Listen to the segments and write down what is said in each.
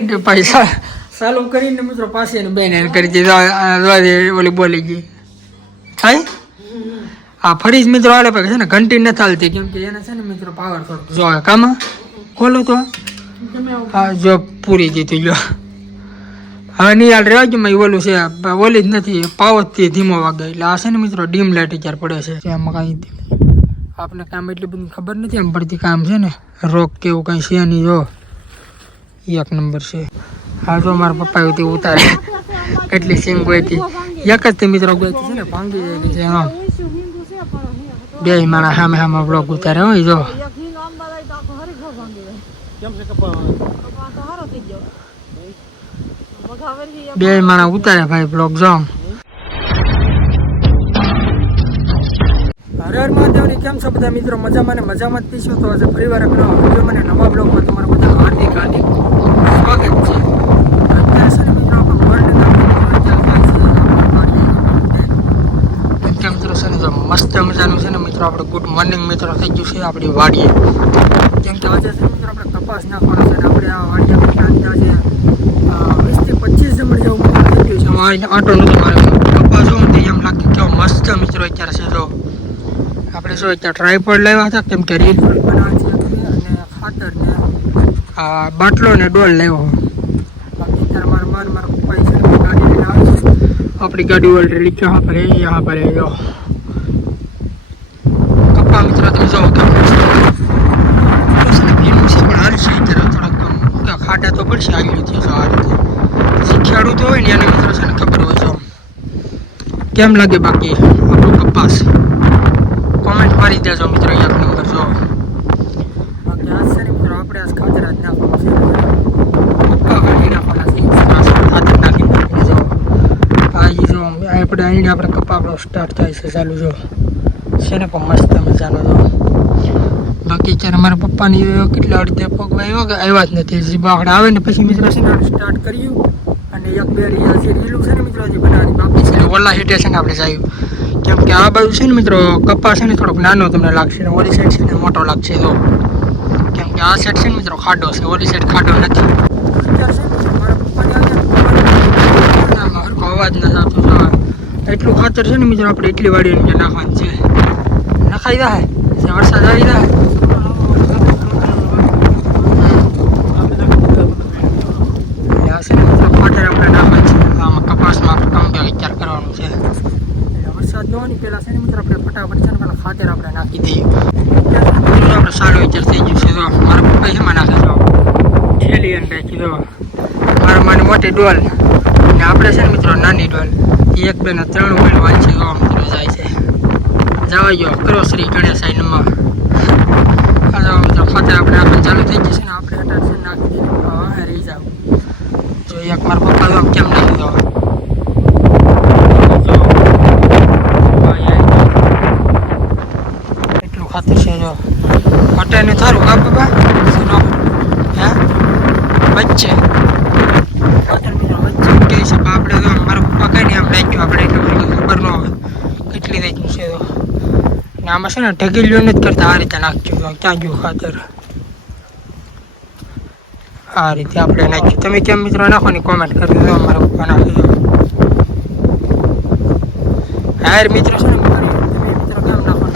એટલે પૈસા ચાલુ કરીને મિત્રો પાસે બેન કરી દીધો. ઓલી બોલી ગઈ. થાય આ ફરી જ મિત્રો આલે પછી છે ને ઘંટી નથી ચાલતી કેમ કે એને છે ને મિત્રો પાવર થોડો જો કામ ખોલો તો. હા જો પૂરી દીધી જો. હવે નહીં હાલ રહેવા મેં ઓલું છે ઓલી જ નથી પાવરથી ધીમો વાગે. એટલે આ છે ને મિત્રો ડીમ લાઇટ અત્યારે પડે છે. એમાં કાંઈ આપણે કામ એટલી બધી ખબર નથી આમ પડતી કામ છે ને રોક કે એવું કાંઈ છે નહીં જો. એક નંબર છે. હા જો મારા પપ્પા એવું ઉતારે. કેટલી સિંગ ગઈ હતી. એક જ તે મિત્રો ગઈ છે ને ભાંગી જાય છે આમ બે મારા સામે સામે બ્લોક ઉતારે હોય જો. બે માણા ઉતારે ભાઈ બ્લોક જો. આમ હર મહાદેવની કેમ છો બધા મિત્રો? મજામાં ને મજામાં જ તો આજે ફરી વાર નવા વીડિયો મને નવા બ્લોગમાં તમારું બધા હાર્દિક હાર્દિક સ્વાગત છે. મિત્રો આપણે વર્લ્ડ મિત્રો છે. ને, જો મસ્ત મજાનું છે ને મિત્રો, આપણે ગુડ મોર્નિંગ મિત્રો થઈ ગયું છે, આપણી વાડીએ. કેમ કે આજે છે મિત્રો આપણે કપાસ નાખવાનો છે આપણે આ વાડીએ અંદાજે વીસથી પચીસ જમણ જેવું થઈ ગયું છે. આટલું આટો નથી મારે કપાસ જોઉં તો એમ લાગે કેવો મસ્ત મિત્રો અત્યારે છે જો આપણે ત્યાં ટ્રાયપોડ લાવ્યા હતા, કેમ કે રીલ બનાવવા છે એટલે અને ખાતર આ બાટલો ને ડોલ લાવ્યો બાકી ત્યારે મારા માર મારા પપ્પા છે ગાડી લઈને આવે છે. આપણી ગાડી ઓલરેડી ક્યાં પર હે યહાં પર હે જો. કપ્પા મિત્રો, તમે જો ખાડા તો પડશે આગળથી જો આ રીતે. શીખ્યાડું તો હોય ને, એને મિત્રો છે ને ખબર હોય છે કેમ લાગે બાકી આપણો કપાસ કોમેન્ટ મારી દેજો મિત્રો એક નંબર જો બાકી આજ છે ને મિત્રો આપણે આજ ખાતર જ નાખવાનું છે પક્કા કાઢી નાખવાના છે આજ ખાતર નાખી નાખીને જો આ ઈ જો આ આપણે અહીં આપણે કપા આપણો સ્ટાર્ટ થાય છે ચાલુ જો છે ને પણ મસ્ત મજાનો જો બાકી અત્યારે મારા પપ્પાની કેટલા અડધે પગ આવ્યો જ નથી હજી બાકડે આવે ને પછી મિત્રો છે ને સ્ટાર્ટ કર્યું અને એક બે રિયા છે રીલું છે ને મિત્રો હજી બનાવવાની બાકી છે ઓલા હિટે છે ને આપણે જાય કેમ કે આ બાજુ છે ને મિત્રો કપા છે ને થોડોક નાનો તમને લાગશે ને ઓલી સાઈડ છે ને મોટો લાગશે તો કેમ કે આ સાઈડ છે ને મિત્રો ખાડો છે ઓલી સાઈડ ખાડો નથી આમાં હરખો અવાજ નથી આવતો એટલું ખાતર છે ને મિત્રો આપણે એટલી વાડી અંદર નાખવાનું છે. નખાઈ દે છે વરસાદ આવી મિત્રો ખાતર આપણે નાખવાનું આમાં કપાસમાં આપણે વિચાર કરવાનું છે. વરસાદ ન હોય પહેલાં છે આપણે ફટાફટ છે ને પેલા ખાતર આપણે નાખી દઈએ. આપણે સારો વિચાર થઈ ગયો છે. તો મારા પપ્પા એમાં નાખે તો થેલી રાખી દો મારા માની મોટી ડોલ. ને આપણે છે ને મિત્રો નાની ડોલ. એક, બે ને ત્રણ ઓઇલ વાલ છે તો મિત્રો જાય. છે જવા ગયો કરો શ્રી ગણેશ આઈનમાં આપણે ચાલુ થઈ જશે ને, આપણે છે નાખી દઈએ હવે રહી જાવ જો એક મારા પપ્પા તો આમ કેમ નાખી દો જો હા, યાર. એટલું ખાતર છે જો હટે ને થારું કા બાબા સુનો હે વચ્ચે ખાતર મિત્રો વચ્ચે કહી શકે આપણે તો મારા પપ્પા કઈ નહીં આમ નાખ્યું આપણે એટલું બધું ખબર ન હોય કેટલી નાખ્યું છે તો ને આમાં છે ને ઢગીલ્યું નથી કરતા આ રીતે નાખજો ગયું ખાતર. આ રીતે આપણે નાખ્યું તમે કેમ મિત્રો નાખો ને કોમેન્ટ કરી દો, અમારા પપ્પા નાખી દો. હાર મિત્રો છે ને મિત્રો કેમ નાખો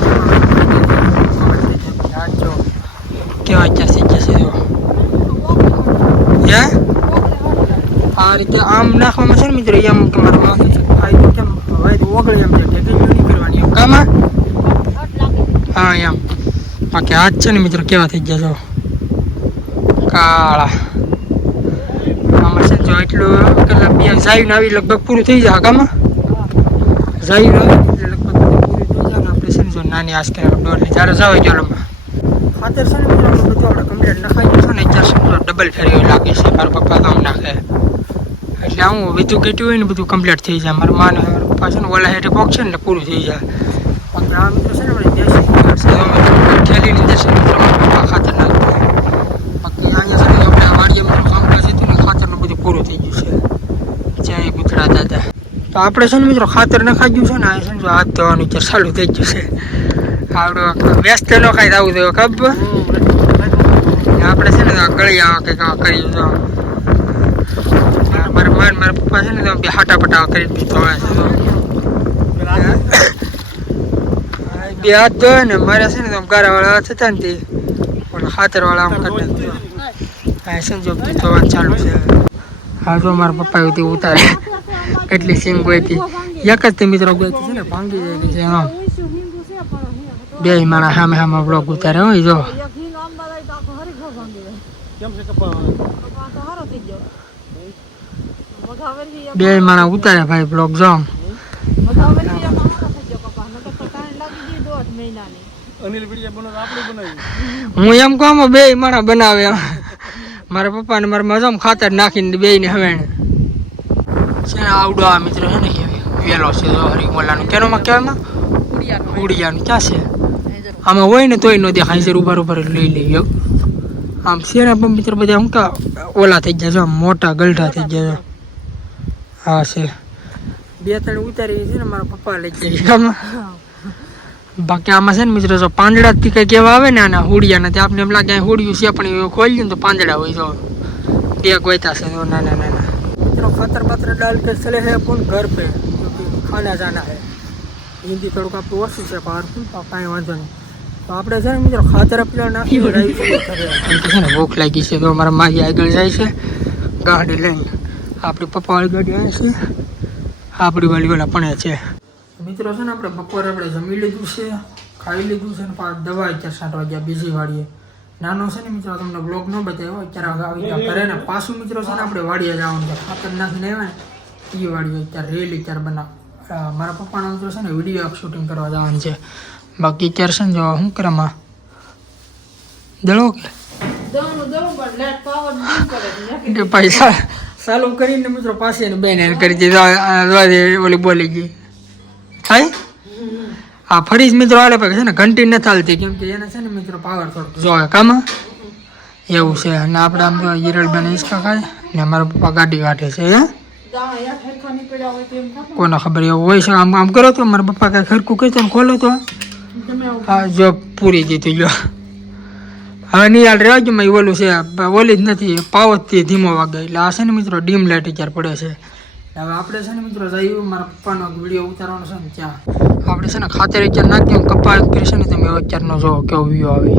કેવા જશે આ રીતે આમ નાખવામાં છે ને મિત્રો એમ કે મારા માથે છે ફાયદો કેમ ફાયદો ઓગળે એમ છે ઢગીલ્યું નહીં કરવાની એમ કામાં હા એમ બાકી હાથ છે ને મિત્રો કેવા થઈ ગયા છો કાળા આમાં છે ને જો એટલું કલાક બે જાયું આવી લગભગ પૂરું થઈ જાય કામાં જાયું આવે એટલે લગભગ બધું પૂરું થઈ જાય ને આપણે છે ને જો નાની આઈસ્ક્રીમ ડોરની જ્યારે જાવ ચાલોમાં ખાતર છે ને મિત્રો આપણે બધું આપણે કમ્પ્લીટ નખાઈ ગયું છે ને અત્યારે છે ને ડબલ ફેરવી લાગે છે મારા પપ્પા તો આમ નાખે એટલે આવું વિધું ગેટ્યું હોય ને, બધું કમ્પ્લીટ થઈ જાય. મારા માને મારા પપ્પા છે ને ઓલા હેઠે પોક છે ને, એટલે પૂરું થઈ જાય. બાકી આ મિત્રો છે ને આપણે દેશી તો અંદર છે આપણે ખાતરનું બધું પૂરું થઈ ગયું છે. જ્યાં ગુજરા દાદા. તો આપણે છે ને મિત્રો ખાતર નખાજ્યું છે ને આ છે હાથ ધોવાનું અત્યારે ચાલુ થઈ ગયું છે. આવડું વ્યસ્ત ન ખાઈ આવું થયું ખબર. આપણે છે ને વાળી આવા કંઈક કરી મારા મારા મારા પપ્પા છે ને હાટા પટા કરી ધોવે છે. બે હાથ ધોવે ને મારે છે ને તો ગારાવાળા હાથ હતા ને તે. ઓલા ખાતર વાળા આમ કરી નાખતો હા સંજોગ ધોવાનું ચાલુ છે. હા જો મારા પપ્પા એવું ઉતારે. કેટલી સિંગ ગોઈ હતી. એક જ તે મિત્રો ગઈ છે ને ભાંગી જાય છે આમ. બે મારા સામે સામે બ્લોક ઉતારે હોય જો. બે માણા ઉતારે ભાઈ બ્લોક જો આમ. અનિલ વિડિયા બનાવ આપણે બનાવી હું એમ કહું બે માણા બનાવે એમ. મારા પપ્પા ને મારા મજામાં ખાતર નાખીને બે ને હવે છે ને આવડો આ મિત્ર છે ને વેલો છે જો હરી મોલાનું કેનોમાં કહેવામાં ઉડિયાનું ક્યાં છે? આમાં હોય ને તોય ન દેખાય છે ઊભા ઊભા લઈ લઈએ આમ છે ને પણ મિત્ર બધા હું કા ઓલા થઈ ગયા છે આમ મોટા ગલઢા થઈ ગયા છે. હા છે. બે ત્રણ ઉતારી છે ને મારા પપ્પા લઈ ગયા આમાં બાકી આમાં છે ને મિત્રો જો પાંદડાથી કંઈ કહેવા આવે ને આના હોડિયા નથી આપણે એમ લાગે હોડિયું છે પણ એ ખોલી ને તો પાંદડા હોય જો. તે ગોયતા છે નાના નાના. મિત્રો ખતર પત્ર ડાલ કે ચલે હે પણ ઘર પે? ખાના જાના હે. હિન્દી થોડુંક આપણું ઓછું છે પાવરફુલ કાંઈ વાંધો નહીં. તો આપણે છે ને મિત્રો ખાતર પેલા નાખી છે ને ભૂખ લાગી છે તો મારા માજી આગળ જાય છે ગાડી લઈને. આપણી પપ્પાવાળી ગાડી આવે છે. આપણી વાલી ઓલા પણ છે. મિત્રો છે ને આપણે બપોરે આપણે જમી લીધું છે ખાઈ લીધું છે ને પાછું દવા અત્યારે છાંટવા વાગ્યા બીજી વાડીએ નાનો છે ને મિત્રો તમને બ્લોગ ન બતાવ્યો અત્યારે આવી ગયા ઘરે ને પાછું મિત્રો છે ને આપણે વાડીએ જવાનું છે ખાતર નાખીને આવે ને એ વાડીએ અત્યારે રેલ અત્યારે બનાવ મારા પપ્પાનો મિત્રો છે ને વીડિયો શૂટિંગ કરવા જવાનું છે બાકી અત્યારે છે ને જો શું કરે માં દળો કે પૈસા ચાલુ કરીને મિત્રો પાસે બેન કરી દીધો ઓલી બોલી ગઈ થાય આ ફરી જ મિત્રો આલે પછી છે ને ઘંટી નથી ચાલતી કેમ કે એને છે ને મિત્રો પાવર થોડોક જોવે કામ? એવું છે. અને આપણે આમ તો હિરલબેન હિંચકા ખાય ને મારા પપ્પા ગાડી કાઢે છે હે? કોને ખબર એવું હોય છે? આમ આમ કરો તો મારા પપ્પા કાંઈ ખરખું કહી તો ખોલો તો. હા જો પૂરી દીધી જો. હવે નહીં હાલ રહેવા જો ઓલું છે ઓલી જ નથી પાવતથી ધીમો વાગે. એટલે આ છે ને મિત્રો ડીમ લાઇટ અત્યારે પડે છે. હવે આપણે છે ને મિત્રો જઈએ મારા પપ્પાનો વીડિયો ઉતારવાનો છે ને ત્યાં. આપણે છે ને ખાતર અત્યારે નાખ્યું કપા કરી છે ને તમે અત્યારનો જો કેવો વ્યૂ આવે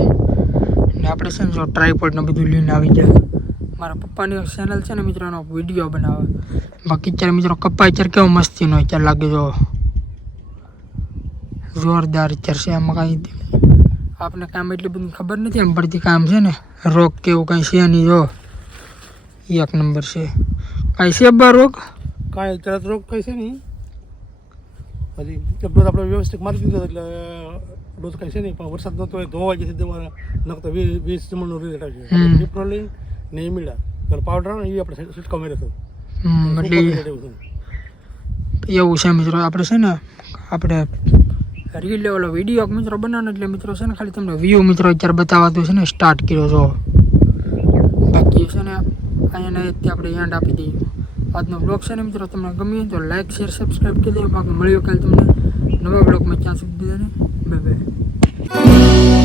ને આપણે છે ને જો ટ્રાયપોડ ને બધું લઈને આવી જાય મારા પપ્પાની ચેનલ છે ને મિત્રોનો વીડિયો બનાવે. બાકી અત્યારે મિત્રો કપા અત્યારે કેવો મસ્તીનો અત્યારે લાગે જો. જોરદાર અત્યારે છે એમાં કાંઈ આપણે કામ એટલી બધી ખબર નથી, એમ પડતી કામ છે ને, રોગ કેવું કાંઈ છે નહીં, જો. એક નંબર છે. કાંઈ છે બા રોગ? કાંઈ તરત રોગ કઈ છે નહીં હજી ડોઝ આપણે વ્યવસ્થિત મારી દીધો એટલે ડોઝ કઈ છે નહીં પણ વરસાદ નહોતો હોય ધોવા જશે તમારે નકતો વીસ વીસ જમણનું રિઝલ્ટ આવશે. ડિપ્રોલિન ને ઇમિડા એટલે પાવડર એ આપણે છંટકાવ મેળવે છે એવું છે મિત્રો. આપણે છે ને આપણે રીલ લેવલ વીડિયો મિત્રો બનાવવાનો એટલે મિત્રો છે ને ખાલી તમને વ્યૂ મિત્રો અત્યારે બતાવવાનું છે ને સ્ટાર્ટ કર્યો છો. બાકી છે ને અહીંયા આપણે એન્ડ આપી દઈએ. આજનો બ્લોગ છે ને મિત્રો, તમને ગમ્યો તો લાઈક શેર સબસ્ક્રાઈબ કરી દો મળ્યો કાલે તમને નવા બ્લોગમાં ત્યાં સુધી બે બાય